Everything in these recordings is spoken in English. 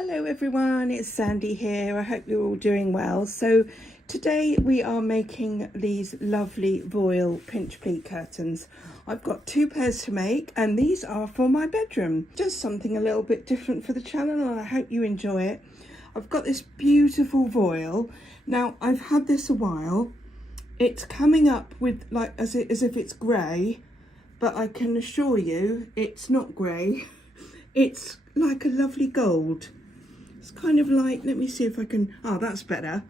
Hello everyone, it's Sandy here. I hope you're all doing well. So today we are making these lovely voile pinch pleat curtains. I've got two pairs to make and these are for my bedroom. Just something a little bit different for the channel and I hope you enjoy it. I've got this beautiful voile. Now I've had this a while. It's coming up with like as if it's grey, but I can assure you it's not grey. It's like a lovely gold. It's kind of like, let me see if I can, that's better.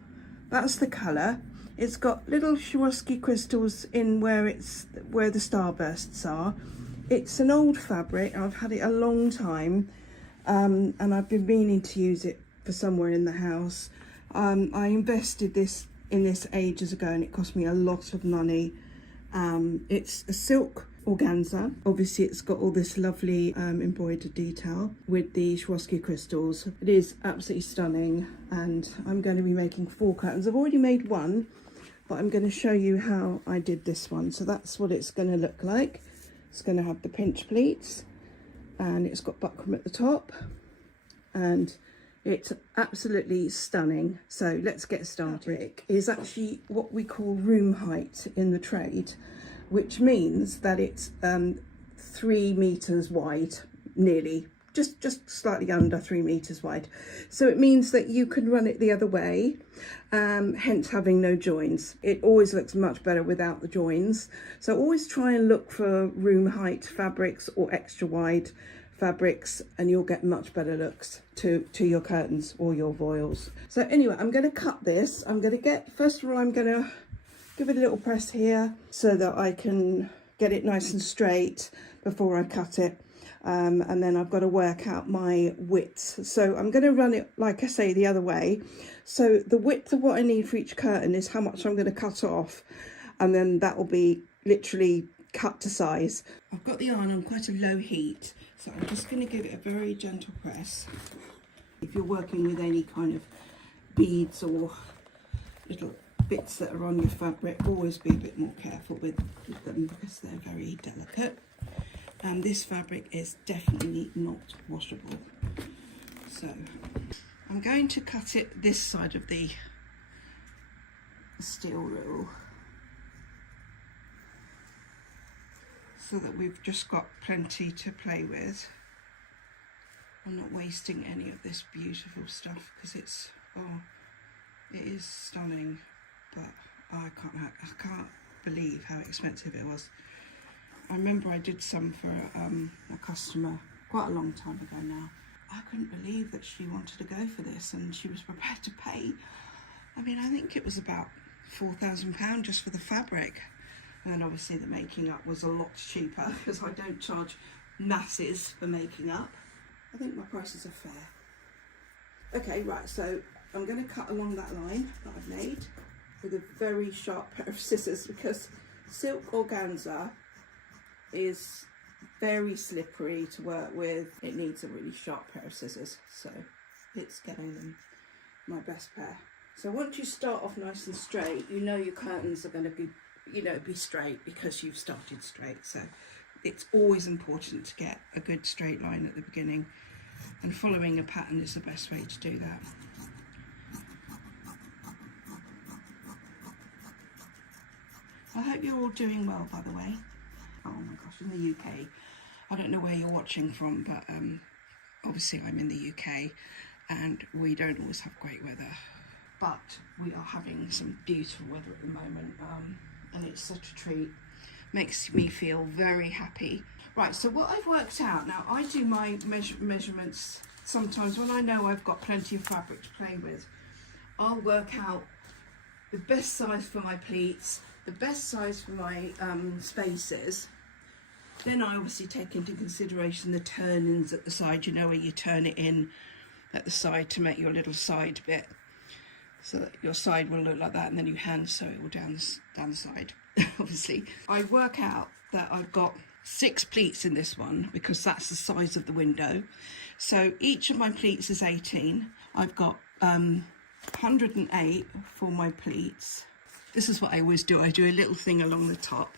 That's the colour. It's got little Swarovski crystals in where the starbursts are. It's an old fabric. I've had it a long time and I've been meaning to use it for somewhere in the house. I invested in this ages ago and it cost me a lot of money. It's a silk organza. Obviously it's got all this lovely embroidered detail with the Swarovski crystals. It is absolutely stunning and I'm going to be making 4 curtains. I've already made one, but I'm going to show you how I did this one. So that's what it's going to look like. It's going to have the pinch pleats and it's got buckram at the top and it's absolutely stunning. So let's get started. Fabric is actually what we call room height in the trade, which means that it's 3 meters wide, nearly, just slightly under 3 meters wide. So it means that you can run it the other way, hence having no joins. It always looks much better without the joins. So always try and look for room height fabrics or extra wide fabrics and you'll get much better looks to your curtains or your voiles. So anyway, I'm going to cut this. First of all, I'm going to give it a little press here so that I can get it nice and straight before I cut it. And then I've got to work out my width. So I'm going to run it, like I say, the other way. So the width of what I need for each curtain is how much I'm going to cut off. And then that will be literally cut to size. I've got the iron on quite a low heat. So I'm just going to give it a very gentle press. If you're working with any kind of beads or little bits that are on your fabric, always be a bit more careful with them because they're very delicate. And this fabric is definitely not washable. So I'm going to cut it this side of the steel rule so that we've just got plenty to play with. I'm not wasting any of this beautiful stuff because it is stunning. But I can't believe how expensive it was. I remember I did some for a customer quite a long time ago now. I couldn't believe that she wanted to go for this and she was prepared to pay. I mean, I think it was about £4,000 just for the fabric. And then obviously the making up was a lot cheaper because I don't charge masses for making up. I think my prices are fair. Okay, right, so I'm going to cut along that line that I've made with a very sharp pair of scissors because silk organza is very slippery to work with. It needs a really sharp pair of scissors, so it's getting them my best pair. So once you start off nice and straight, you know your curtains are going to be, be straight because you've started straight. So it's always important to get a good straight line at the beginning, and following a pattern is the best way to do that. I hope you're all doing well, by the way. Oh my gosh, in the UK. I don't know where you're watching from, but obviously I'm in the UK and we don't always have great weather. But we are having some beautiful weather at the moment and it's such a treat. Makes me feel very happy. Right, so what I've worked out, now I do my measurements sometimes when I know I've got plenty of fabric to play with. I'll work out the best size for my pleats, the best size for my spaces. Then I obviously take into consideration the turn-ins at the side, where you turn it in at the side to make your little side bit. So that your side will look like that and then you hand sew it all down the side, obviously. I work out that I've got 6 pleats in this one because that's the size of the window. So each of my pleats is 18. I've got 108 for my pleats. This is what I always do. I do a little thing along the top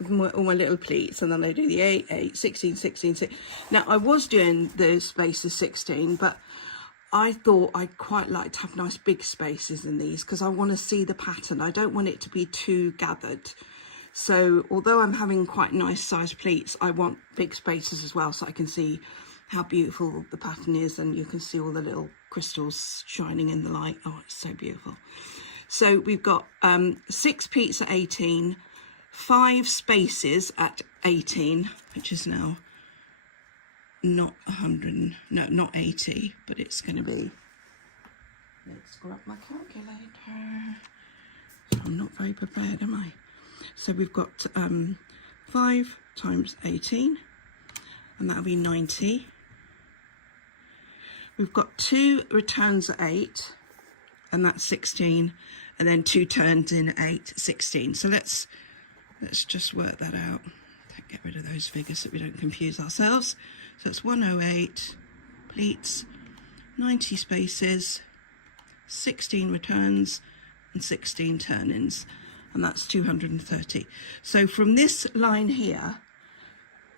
with all my little pleats, and then I do the 8, 8, 16, 16, 16. Now I was doing the spaces 16, but I thought I'd quite like to have nice big spaces in these because I want to see the pattern. I don't want it to be too gathered. So although I'm having quite nice size pleats, I want big spaces as well so I can see how beautiful the pattern is, and you can see all the little crystals shining in the light. Oh, it's so beautiful. So we've got 6 pleats at 18, 5 spaces at 18, which is now not 100, no, not 80, but it's going to be, let's grab my calculator. I'm not very prepared, am I? So we've got 5 times 18, and that'll be 90. We've got 2 returns at 8, and that's 16, and then 2 turns in 8, 16. So let's just work that out. Get rid of those figures so we don't confuse ourselves. So it's 108 pleats, 90 spaces, 16 returns, and 16 turn-ins, and that's 230. So from this line here,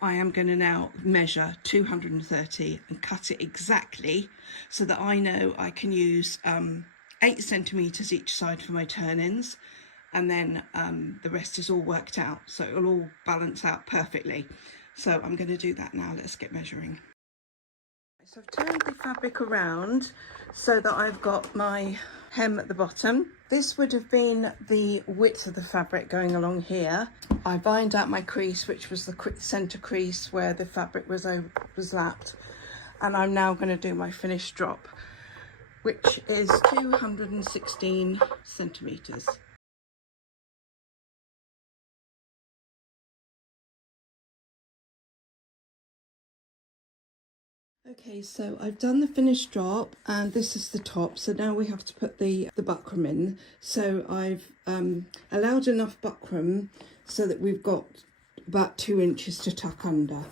I am going to now measure 230 and cut it exactly so that I know I can use 8 centimeters each side for my turn-ins, and then the rest is all worked out, so it'll all balance out perfectly. So I'm going to do that now. Let's get measuring. So I've turned the fabric around so that I've got my hem at the bottom. This would have been the width of the fabric going along here. I bind out my crease, which was the center crease where the fabric was lapped, and I'm now going to do my finished drop, which is 216 centimeters. Okay, so I've done the finished drop, and this is the top. So now we have to put the buckram in. So I've allowed enough buckram so that we've got about 2 inches to tuck under,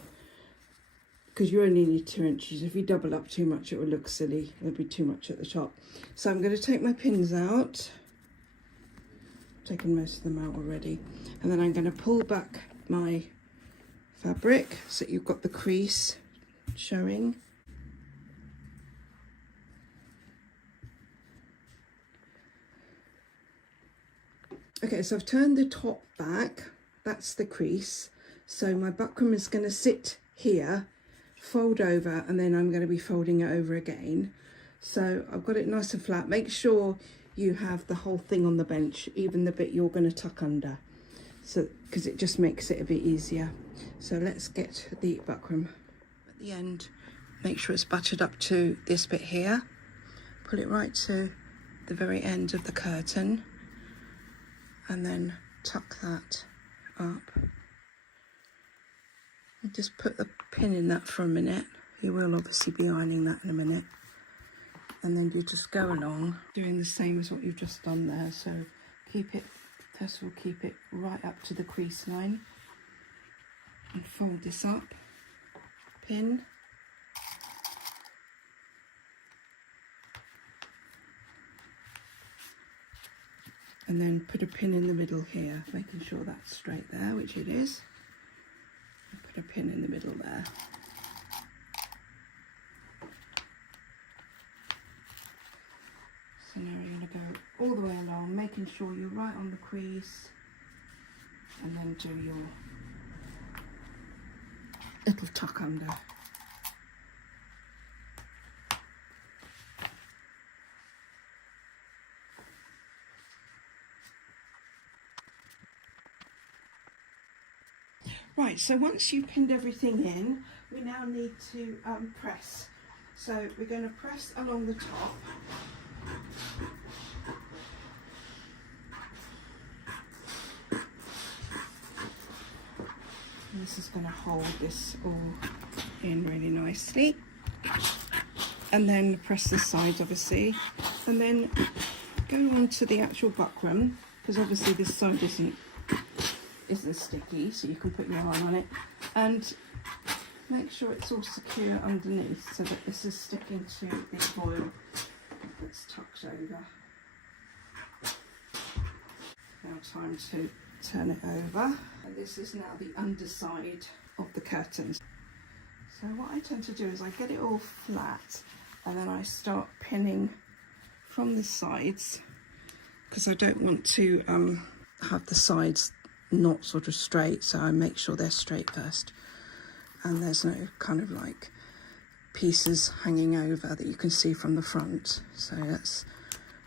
because you only need 2 inches. If you double up too much, it will look silly. There'll be too much at the top. So I'm going to take my pins out. I've taken most of them out already. And then I'm going to pull back my fabric so you've got the crease showing. Okay, so I've turned the top back. That's the crease. So my buckram is going to sit here, fold over, and then I'm going to be folding it over again. So I've got it nice and flat. Make sure you have the whole thing on the bench, even the bit you're going to tuck under, so because it just makes it a bit easier. So let's get the buckram at the end. Make sure it's buttoned up to this bit here. Pull it right to the very end of the curtain, and then tuck that up. And just put the pin in that for a minute. You will obviously be ironing that in a minute. And then you just go along doing the same as what you've just done there. So keep it, first of all, keep it right up to the crease line, and fold this up, pin, and then put a pin in the middle here, making sure that's straight there, which it is. And put a pin in the middle there. So now you're going to go all the way along, making sure you're right on the crease, and then do your little tuck under. Right, so once you've pinned everything in, we now need to press. So we're going to press along the top. And this is going to hold this all in really nicely. And then press the sides, obviously. And then go on to the actual buckram, because obviously this side isn't sticky, so you can put your arm on it, and make sure it's all secure underneath so that this is sticking to the foil that's tucked over. Now time to turn it over. And this is now the underside of the curtains. So what I tend to do is I get it all flat and then I start pinning from the sides, because I don't want to have the sides not sort of straight, so I make sure they're straight first and there's no kind of like pieces hanging over that you can see from the front. So let's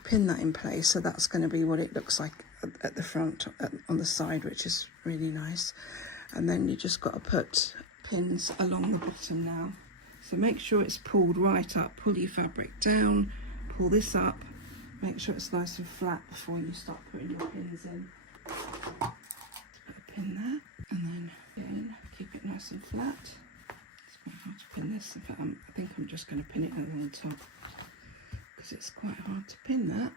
pin that in place. So that's going to be what it looks like at the front, on the side, which is really nice. And then you just got to put pins along the bottom now. So make sure it's pulled right up, pull your fabric down, pull this up, make sure it's nice and flat before you start putting your pins in. Put a pin there, and then again keep it nice and flat. It's quite hard to pin this. In fact, I think I'm just going to pin it along the top because it's quite hard to pin that.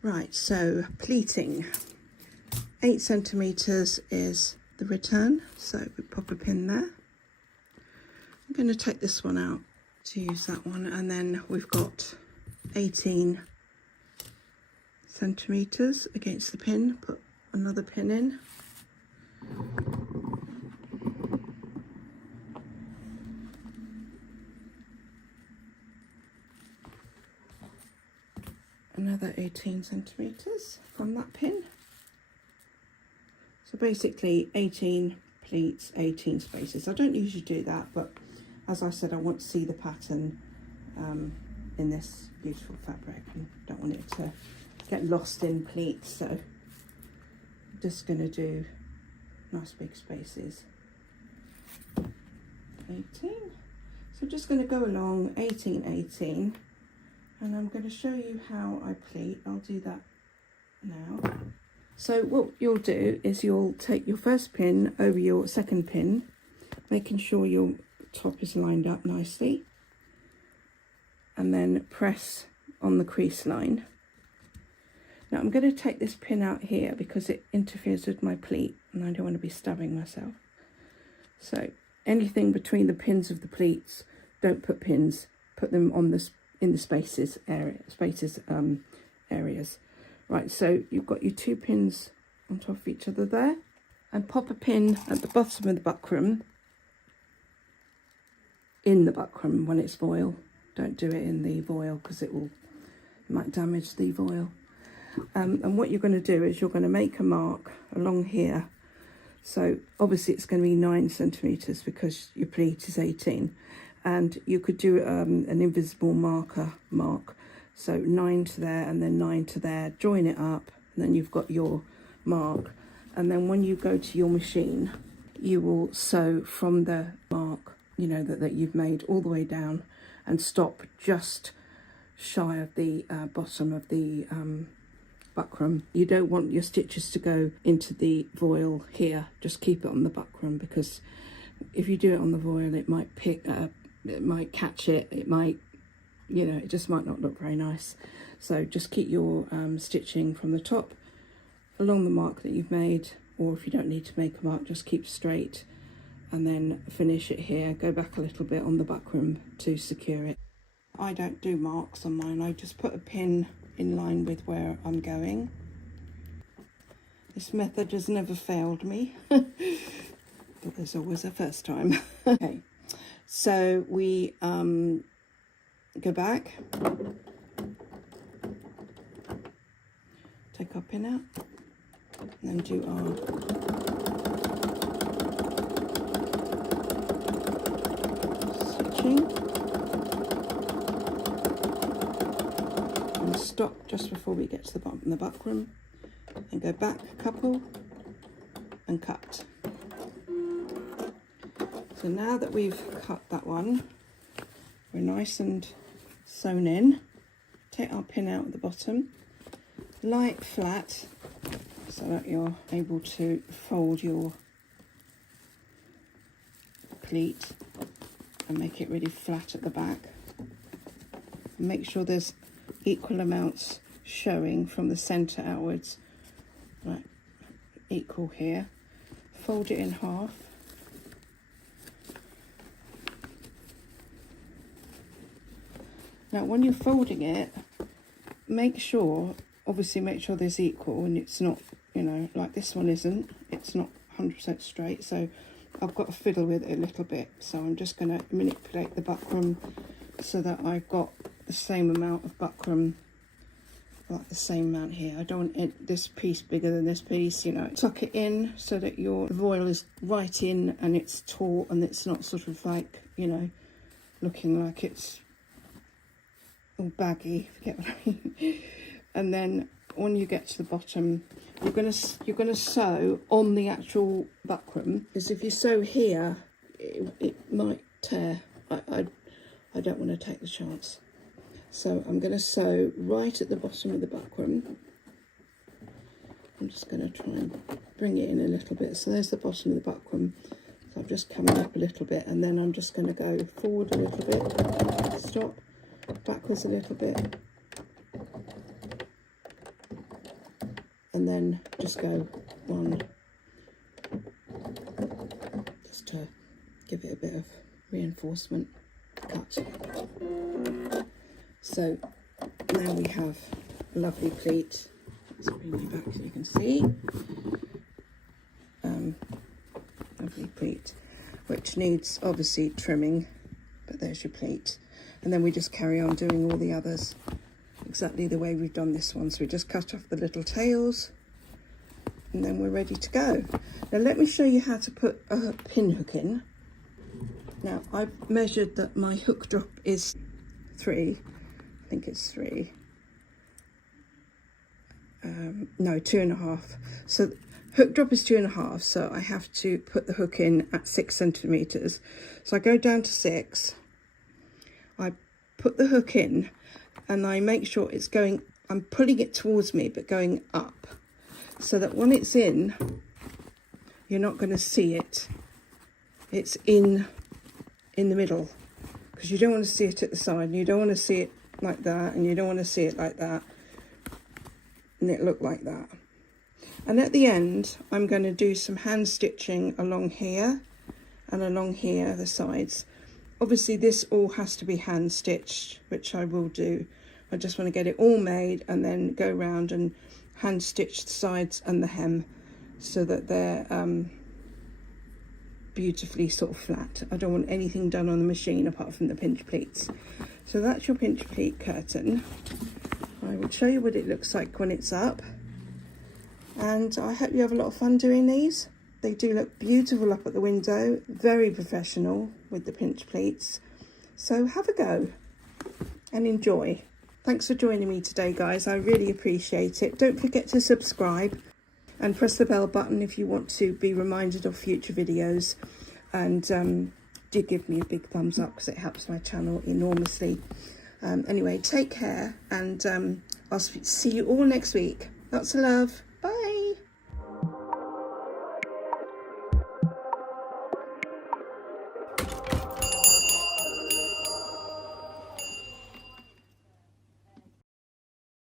Right, so pleating. 8 centimetres is the return, so we pop a pin there. I'm going to take this one out to use that one, and then we've got 18 centimetres against the pin. Put another pin in. Another 18 centimetres from that pin. So basically 18 pleats, 18 spaces. I don't usually do that, but as I said, I want to see the pattern in this beautiful fabric and don't want it to get lost in pleats. So I'm just going to do nice big spaces. 18. So I'm just going to go along 18, 18. And I'm going to show you how I pleat. I'll do that now. So what you'll do is you'll take your first pin over your second pin, making sure your top is lined up nicely, and then press on the crease line. Now I'm going to take this pin out here because it interferes with my pleat and I don't want to be stabbing myself. So anything between the pins of the pleats, don't put pins, put them on this in the areas. Right, so you've got your 2 pins on top of each other there, and pop a pin at the bottom of the buckram, in the buckram when it's voile. Don't do it in the voile because it might damage the voile. And what you're going to do is you're going to make a mark along here. So obviously it's going to be 9 centimetres because your pleat is 18. And you could do an invisible mark, so 9 to there and then 9 to there, join it up, and then you've got your mark. And then when you go to your machine, you will sew from the mark, you know, that you've made all the way down, and stop just shy of the bottom of the buckram. You don't want your stitches to go into the voile here, just keep it on the buckram, because if you do it on the voile, it might it might catch it, it might, you know, it just might not look very nice. So just keep your stitching from the top along the mark that you've made, or if you don't need to make a mark, just keep straight and then finish it here. Go back a little bit on the buckram to secure it. I don't do marks on mine, I just put a pin in line with where I'm going. This method has never failed me, but there's always a first time. Okay. So we go back, take our pin out, and then do our stitching, and stop just before we get to the bottom of the buckram, and go back a couple and cut. So now that we've cut that one, we're nice and sewn in. Take our pin out at the bottom, lie it flat so that you're able to fold your pleat and make it really flat at the back. Make sure there's equal amounts showing from the centre outwards, right, equal here. fold it in half. Now when you're folding it, obviously make sure there's equal, and it's not, you know, like this one isn't, it's not 100% straight, so I've got to fiddle with it a little bit. So I'm just going to manipulate the buckram so that I've got the same amount of buckram, like the same amount here. I don't want this piece bigger than this piece, you know. Tuck it in so that your voile is right in and it's taut, and it's not sort of like, you know, looking like it's all baggy, if you get what I mean. And then when you get to the bottom, you're gonna sew on the actual buckram, because if you sew here, it might tear. I don't want to take the chance. So I'm going to sew right at the bottom of the buckram. I'm just going to try and bring it in a little bit. So there's the bottom of the buckram. So I'm just coming up a little bit, and then I'm just going to go forward a little bit, stop, backwards a little bit, and then just go one, just to give it a bit of reinforcement, cut. So now we have a lovely pleat. Let's bring you back so you can see. Lovely pleat, which needs obviously trimming, but there's your pleat. And then we just carry on doing all the others exactly the way we've done this one. So we just cut off the little tails, and then we're ready to go. Now let me show you how to put a pin hook in. Now I've measured that my hook drop is 3. I think it's 3. No, 2.5. So hook drop is 2.5. So I have to put the hook in at 6 centimeters. So I go down to 6. I put the hook in, and I make sure it's going. I'm pulling it towards me, but going up, so that when it's in, you're not going to see it. It's in the middle, because you don't want to see it at the side, and you don't want to see it like that, and you don't want to see it like that, and it look like that. And at the end, I'm going to do some hand stitching along here and along here, the sides. Obviously this all has to be hand stitched, which I will do. I just want to get it all made and then go around and hand stitch the sides and the hem so that they're beautifully sort of flat. I don't want anything done on the machine apart from the pinch pleats. So that's your pinch pleat curtain. I will show you what it looks like when it's up, and I hope you have a lot of fun doing these. They do look beautiful up at the window, very professional with the pinch pleats. So have a go and enjoy. Thanks for joining me today, guys. I really appreciate it. Don't forget to subscribe and press the bell button if you want to be reminded of future videos. And do give me a big thumbs up, because it helps my channel enormously. Anyway, take care, and I'll see you all next week. Lots of love.